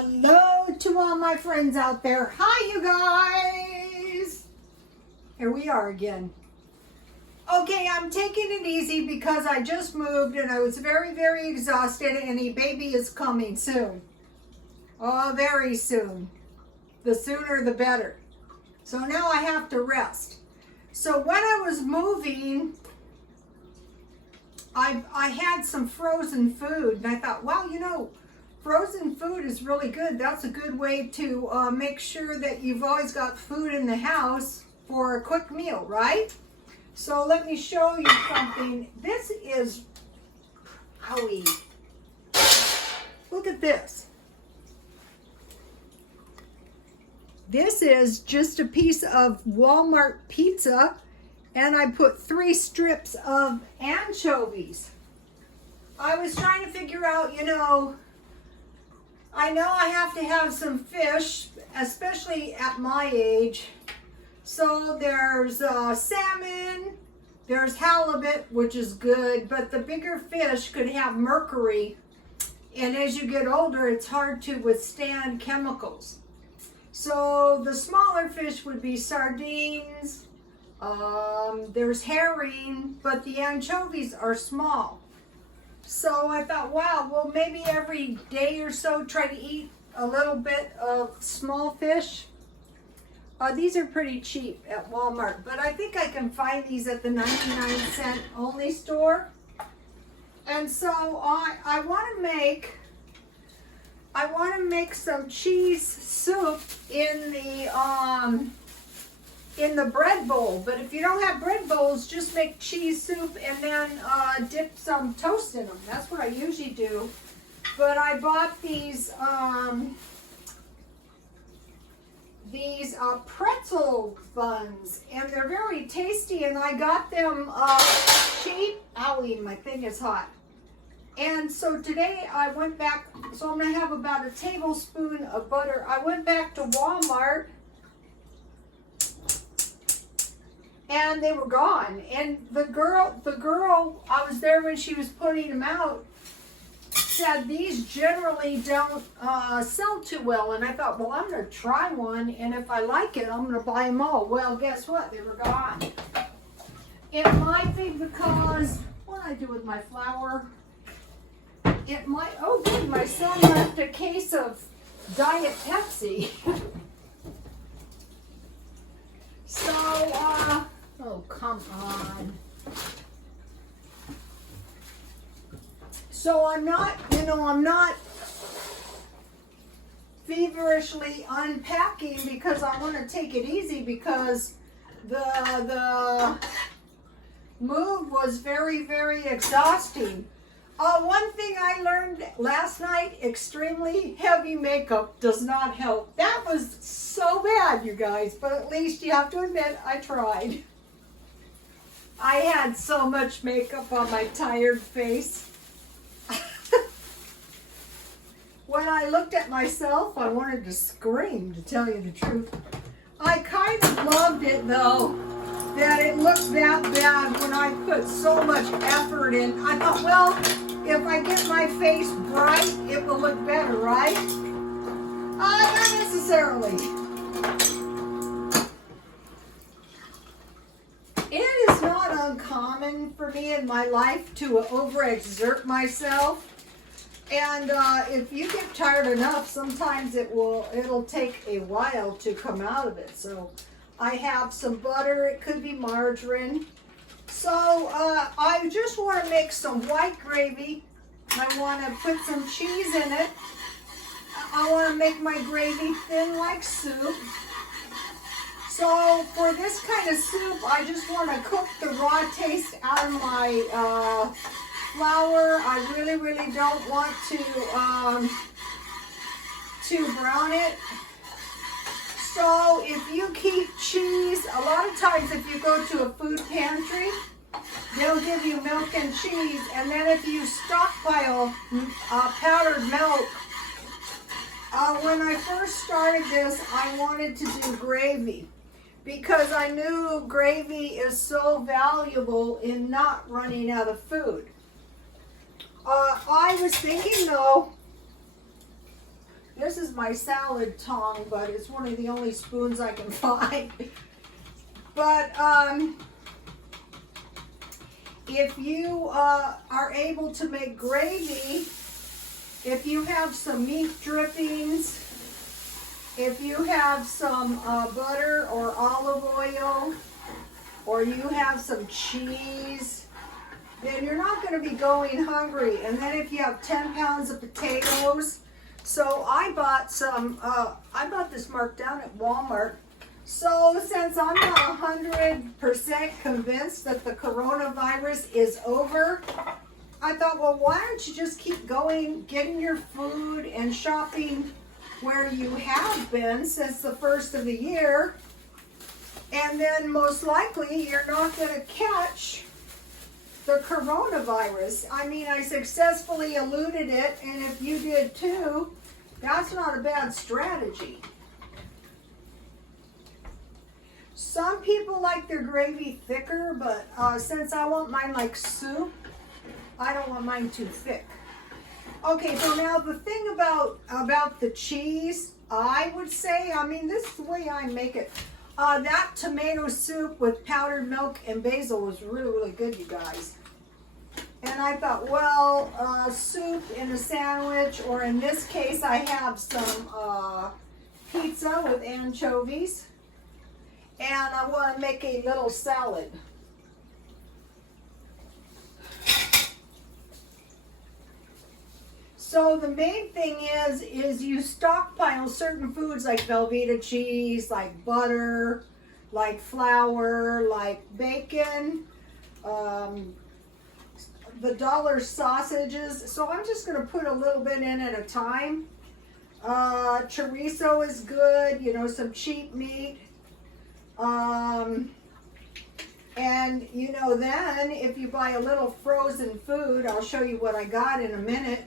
Hello to all my friends out there. Hi, you guys. Here we are again. Okay, I'm taking it easy because I just moved and I was very, very exhausted, and a baby is coming soon. Oh, very soon. The sooner the better. So now I have to rest. So when I was moving, I had some frozen food, and I thought, wow, you know, frozen food is really good. That's a good way to make sure that you've always got food in the house for a quick meal, right? So let me show you something. This is, owie, look at this. This is just a piece of Walmart pizza, and I put 3 strips of anchovies. I was trying to figure out, you know I have to have some fish, especially at my age. So there's salmon, there's halibut, which is good, but the bigger fish could have mercury. And as you get older, it's hard to withstand chemicals. So the smaller fish would be sardines, there's herring, but the anchovies are small. So I thought, wow, well, maybe every day or so try to eat a little bit of small fish. These are pretty cheap at Walmart, but I think I can find these at the 99-cent only store. And so I want to make some cheese soup in the bread bowl. But if you don't have bread bowls, just make cheese soup and then dip some toast in them. That's what I usually do. But I bought these pretzel buns, and they're very tasty, and I got them cheap. Owie, my thing is hot. And so today I went back, so I'm going to have about a tablespoon of butter. I went back to Walmart, and they were gone. And the girl, I was there when she was putting them out, said these generally don't sell too well. And I thought, well, I'm going to try one, and if I like it, I'm going to buy them all. Well, guess what? They were gone. It might be because, what did I do with my flour? It might, oh good, my son left a case of Diet Pepsi. So, oh, come on. So I'm not feverishly unpacking because I want to take it easy, because the move was very, very exhausting. One thing I learned last night, extremely heavy makeup does not help. That was so bad, you guys, but at least you have to admit I tried. I had so much makeup on my tired face. When I looked at myself, I wanted to scream, to tell you the truth. I kind of loved it, though, that it looked that bad when I put so much effort in. I thought, well, if I get my face bright, it will look better, right? Not necessarily. It is not uncommon for me in my life to overexert myself. And if you get tired enough, sometimes it'll take a while to come out of it. So I have some butter. It could be margarine. So I just want to make some white gravy. I want to put some cheese in it. I want to make my gravy thin like soup. So for this kind of soup, I just want to cook the raw taste out of my flour. I really, really don't want to brown it. So if you keep cheese, a lot of times if you go to a food pantry, they'll give you milk and cheese, and then if you stockpile powdered milk, when I first started this, I wanted to do gravy, because I knew gravy is so valuable in not running out of food. I was thinking, though, this this is my salad tong, but it's one of the only spoons I can find. But if you are able to make gravy, if you have some meat drippings, if you have some butter or olive oil, or you have some cheese, then you're not going to be going hungry. And then if you have 10 pounds of potatoes, so I bought this marked down at Walmart. So since I'm not 100% convinced that the coronavirus is over, I thought, well, why don't you just keep going, getting your food and shopping where you have been since the first of the year, and then most likely you're not going to catch the coronavirus. I mean, I successfully eluded it, and if you did too, that's not a bad strategy. Some people like their gravy thicker, but since I want mine like soup, I don't want mine too thick. Okay, so now the thing about the cheese, I would say, I mean, this is the way I make it. That tomato soup with powdered milk and basil was really, really good, you guys. And I thought, well, soup in a sandwich, or in this case, I have some pizza with anchovies, and I want to make a little salad. So the main thing is you stockpile certain foods like Velveeta cheese, like butter, like flour, like bacon, the dollar sausages. So I'm just going to put a little bit in at a time. Chorizo is good, you know, some cheap meat. And you know, then if you buy a little frozen food, I'll show you what I got in a minute.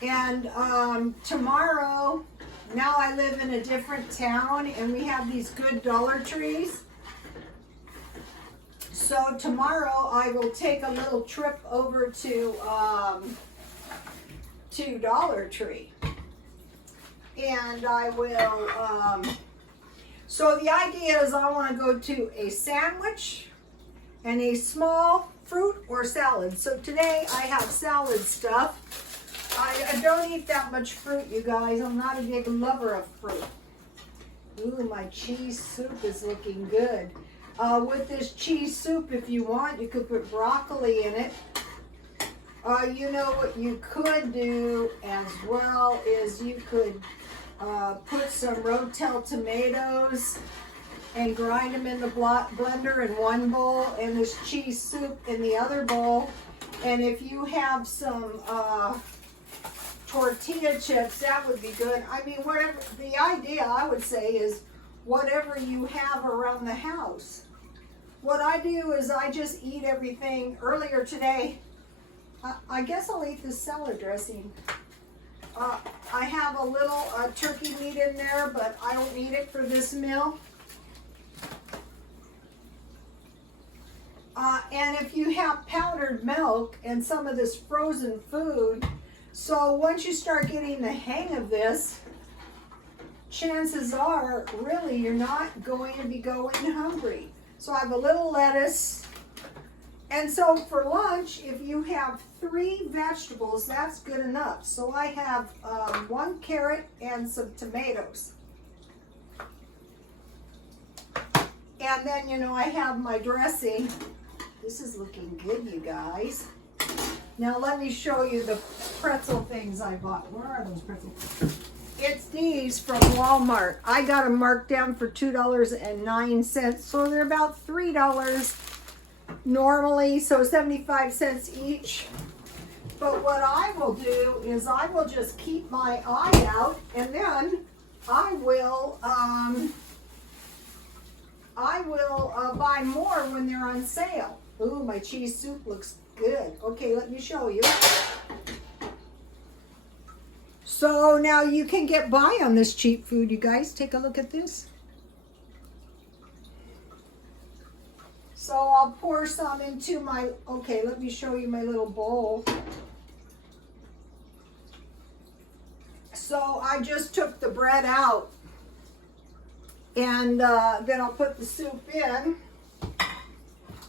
And tomorrow, now I live in a different town and we have these good Dollar Trees. So tomorrow I will take a little trip over to Dollar Tree. And I will, so the idea is I want to go to a sandwich and a small fruit or salad. So today I have salad stuff. I don't eat that much fruit, you guys. I'm not a big lover of fruit. Ooh, my cheese soup is looking good. With this cheese soup, if you want, you could put broccoli in it. You know what you could do as well is you could put some Rotel tomatoes and grind them in the blender in one bowl, and this cheese soup in the other bowl. And if you have some tortilla chips, that would be good. I mean, whatever, the idea I would say is whatever you have around the house. What I do is I just eat everything. Earlier today, I guess I'll eat this salad dressing. I have a little turkey meat in there, but I don't need it for this meal. And if you have powdered milk and some of this frozen food, so once you start getting the hang of this, chances are really you're not going to be going hungry. So I have a little lettuce. And so for lunch, if you have 3 vegetables, that's good enough. So I have 1 carrot and some tomatoes. And then, you know, I have my dressing. This is looking good, you guys. Now let me show you the pretzel things I bought. Where are those pretzels? It's these from Walmart. I got them marked down for $2.09. So they're about $3 normally, so 75 cents each. But what I will do is I will just keep my eye out, and then I will buy more when they're on sale. Ooh, my cheese soup looks good. Okay, let me show you. So now you can get by on this cheap food, you guys. Take a look at this. So I'll pour some into my, okay, let me show you my little bowl. So I just took the bread out, and then I'll put the soup in,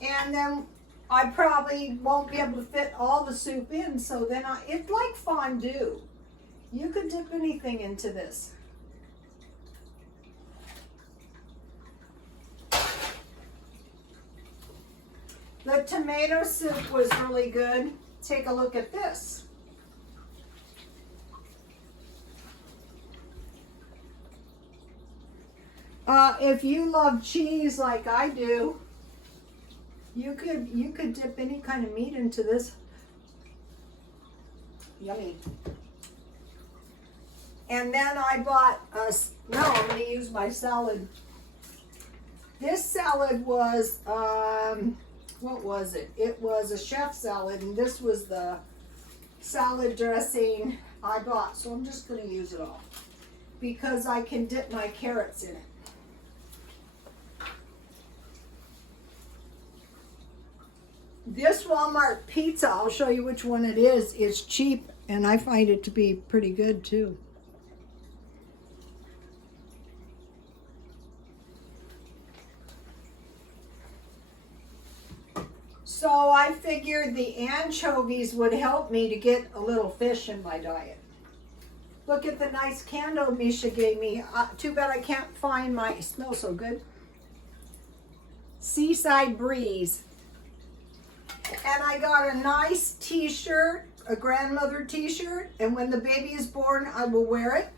and then I probably won't be able to fit all the soup in, so then it's like fondue. You could dip anything into this. The tomato soup was really good. Take a look at this. If you love cheese like I do, you could dip any kind of meat into this. Yummy. And then I bought no, I'm going to use my salad. This salad was what was it? It was a chef salad, and this was the salad dressing I bought. So I'm just going to use it all because I can dip my carrots in it. This Walmart pizza, I'll show you which one it is. It's cheap, and I find it to be pretty good too. So I figured the anchovies would help me to get a little fish in my diet. Look at the nice candle Misha gave me. Too bad I can't find my, it smells so good. Seaside Breeze. And I got a nice t-shirt, a grandmother t-shirt, and when the baby is born, I will wear it.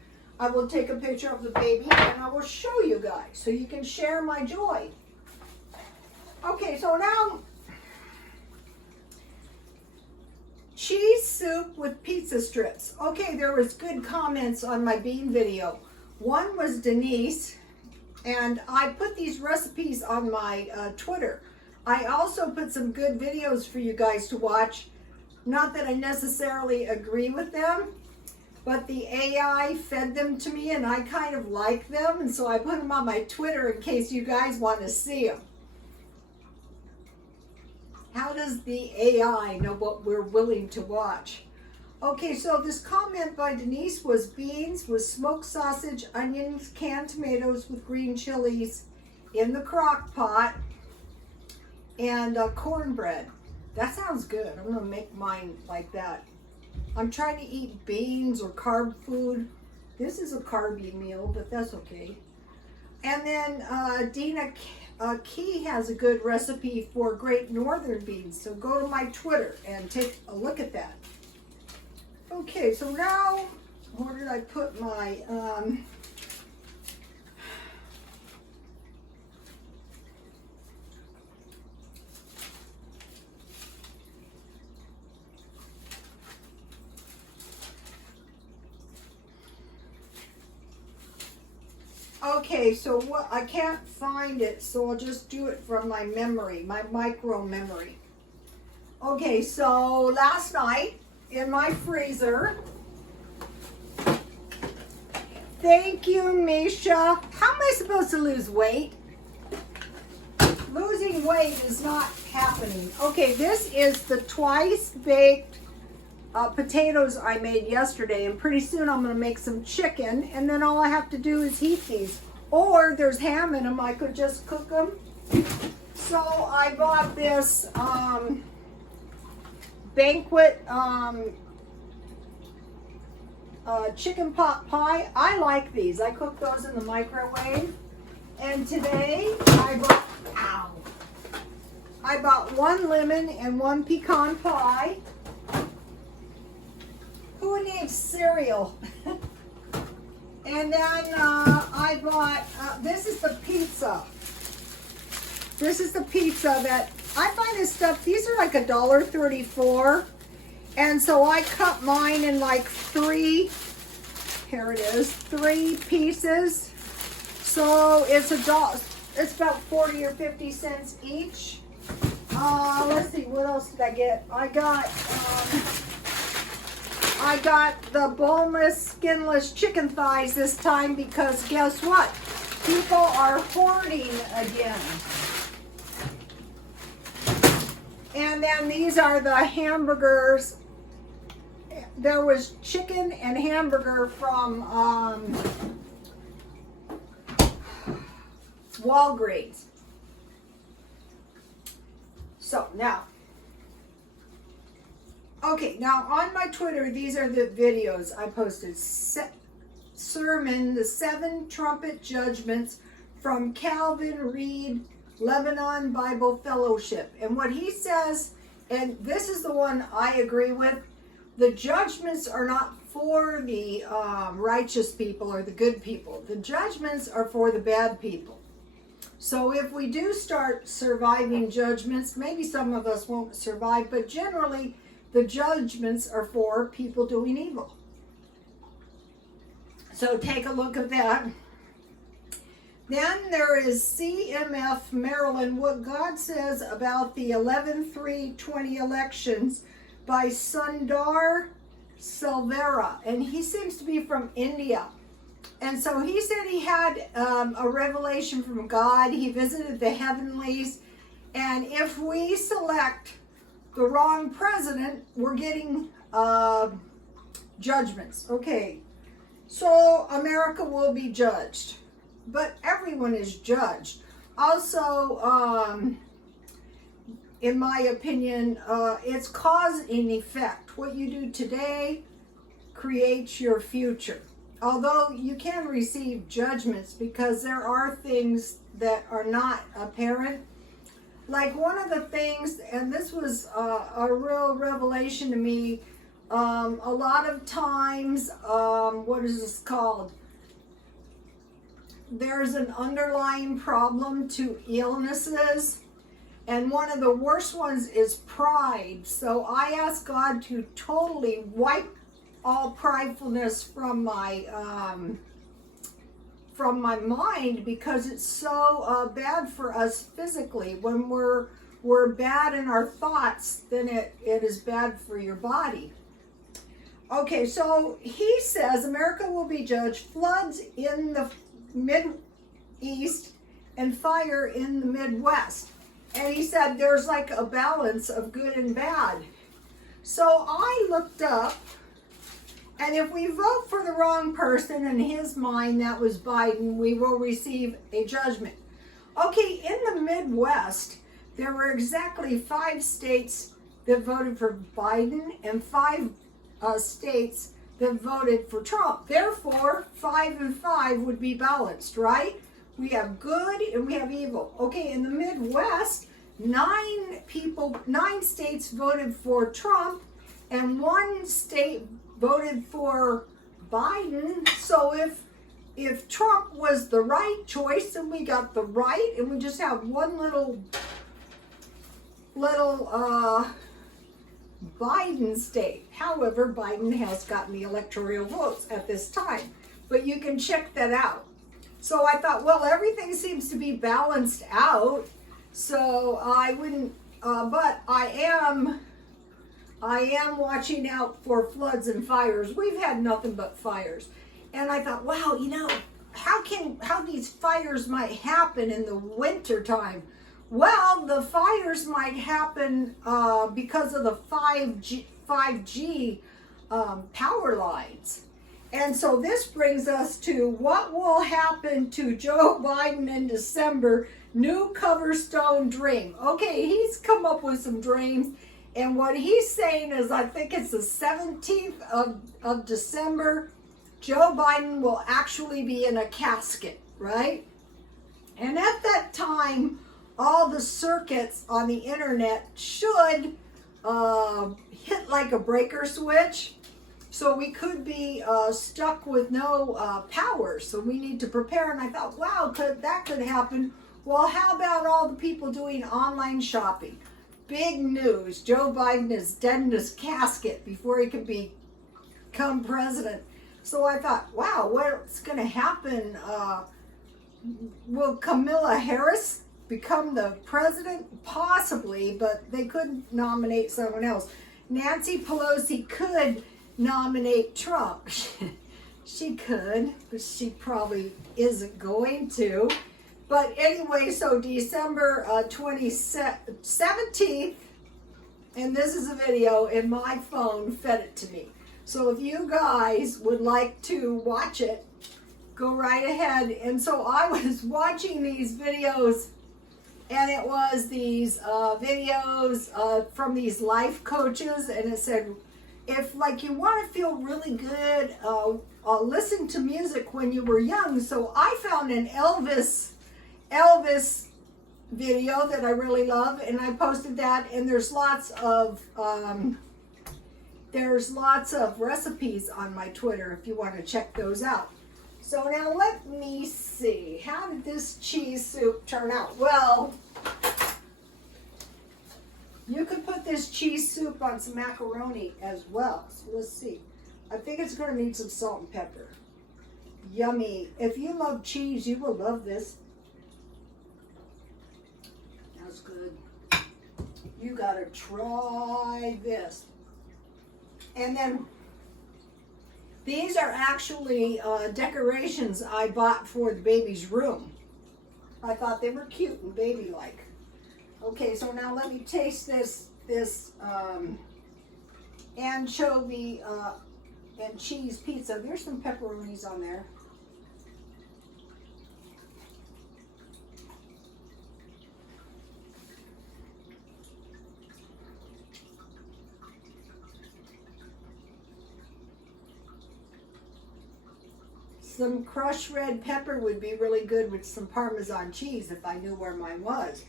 I will take a picture of the baby and I will show you guys so you can share my joy. Okay, so now, cheese soup with pizza strips. Okay, there was good comments on my bean video. One was Denise, and I put these recipes on my Twitter. I also put some good videos for you guys to watch. Not that I necessarily agree with them, but the AI fed them to me and I kind of like them, and so I put them on my Twitter in case you guys want to see them. How does the AI know what we're willing to watch? Okay, so this comment by Denise was beans with smoked sausage, onions, canned tomatoes with green chilies in the crock pot, and cornbread. That sounds good. I'm gonna make mine like that. I'm trying to eat beans or carb food. This is a carby meal, but that's okay. And then Dina Key has a good recipe for Great Northern beans. So go to my Twitter and take a look at that. Okay, so now, where did I put my, okay, so what, I can't find it, so I'll just do it from my memory, my micro memory. Okay, so last night in my freezer, thank you, Misha. How am I supposed to lose weight? Losing weight is not happening. Okay, this is the twice baked potatoes I made yesterday, and pretty soon I'm going to make some chicken, and then all I have to do is heat these. Or there's ham in them, I could just cook them. So I bought this banquet chicken pot pie. I like these. I cook those in the microwave. And today I bought 1 lemon and 1 pecan pie. Who needs cereal? And then I bought, this is the pizza. This is the pizza that, I find this stuff, these are like $1.34. And so I cut mine in like 3, here it is, 3 pieces. So it's it's about 40 or 50 cents each. Let's see, what else did I get? I got the boneless, skinless chicken thighs this time because guess what? People are hoarding again. And then these are the hamburgers. there was chicken and hamburger from Walgreens. So now, okay, now on my Twitter, these are the videos I posted. Sermon, the 7 trumpet judgments from Calvin Reed, Lebanon Bible Fellowship. And what he says, and this is the one I agree with, the judgments are not for the righteous people or the good people. The judgments are for the bad people. So if we do start surviving judgments, maybe some of us won't survive, but generally the judgments are for people doing evil. So take a look at that. Then there is CMF Maryland, What God Says About the 11/3/20 Elections by Sundar Silvera. And he seems to be from India. And so he said he had a revelation from God. He visited the heavenlies. And if we select the wrong president, we're getting judgments. Okay, so America will be judged. But everyone is judged. Also, in my opinion, it's cause and effect. What you do today creates your future. Although you can receive judgments because there are things that are not apparent. Like one of the things, and this was a real revelation to me, a lot of times, what is this called? There's an underlying problem to illnesses, and one of the worst ones is pride. So I ask God to totally wipe all pridefulness from my mind, because it's so bad for us physically. When we're bad in our thoughts, then it is bad for your body. Okay, so he says America will be judged, floods in the Mid-East and fire in the Midwest. And he said there's like a balance of good and bad. So I looked up, and if we vote for the wrong person, in his mind that was Biden, we will receive a judgment. Okay, in the Midwest, there were exactly 5 states that voted for Biden and 5 states that voted for Trump. Therefore, 5 and 5 would be balanced, right? We have good and we have evil. Okay, in the Midwest, 9 states voted for Trump and 1 state voted for Biden. So if Trump was the right choice, then we got the right, and we just have one little Biden state. However, Biden has gotten the electoral votes at this time, but you can check that out. So I thought, well, everything seems to be balanced out, so I wouldn't, but I am watching out for floods and fires. We've had nothing but fires. And I thought, wow, you know, how these fires might happen in the winter time. Well, the fires might happen because of the 5G power lines. And so this brings us to what will happen to Joe Biden in December. New Coverstone dream. Okay, he's come up with some dreams. And what he's saying is, I think it's the 17th of December, Joe Biden will actually be in a casket, right? And at that time, all the circuits on the internet should hit like a breaker switch. So we could be stuck with no power. So we need to prepare. And I thought, wow, that could happen. Well, how about all the people doing online shopping? Big news. Joe Biden is dead in his casket before he can become president. So I thought, wow, what's going to happen? Will Kamala Harris become the president? Possibly, but they could nominate someone else. Nancy Pelosi could nominate Trump. She could, but she probably isn't going to. But anyway, so December 17th, and this is a video, and my phone fed it to me. So if you guys would like to watch it, go right ahead. And so I was watching these videos, and it was these videos from these life coaches, and it said, if like you want to feel really good, listen to music when you were young. So I found an Elvis video that I really love, and I posted that, and there's lots of recipes on my Twitter if you want to check those out. So now let me see, how did this cheese soup turn out? Well, you could put this cheese soup on some macaroni as well. So let's see. I think it's going to need some salt and pepper. Yummy. If you love cheese, you will love this. That's good. You got to try this. And then these are actually decorations I bought for the baby's room. I thought they were cute and baby-like. Okay, so now let me taste this anchovy and cheese pizza. There's some pepperonis on there. Some crushed red pepper would be really good with some Parmesan cheese if I knew where mine was.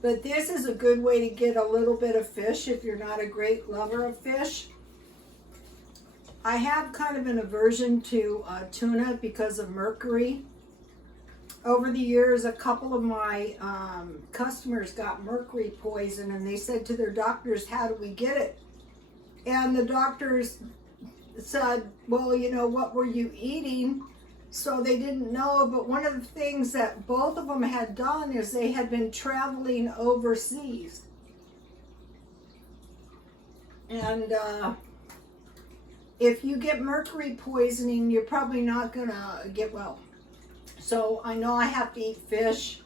But this is a good way to get a little bit of fish if you're not a great lover of fish. I have kind of an aversion to tuna because of mercury. Over the years, a couple of my customers got mercury poison, and they said to their doctors, how do we get it? And the doctors said, well, you know, what were you eating? So they didn't know, but one of the things that both of them had done is they had been traveling overseas. And if you get mercury poisoning, you're probably not gonna get well. So I know I have to eat fish,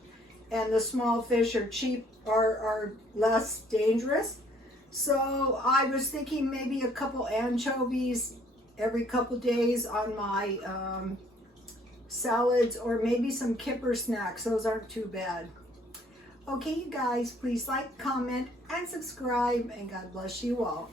and the small fish are cheap, are less dangerous. So I was thinking maybe a couple anchovies every couple days on my salads, or maybe some kipper snacks. Those aren't too bad. Okay, you guys, please like, comment, and subscribe, and God bless you all.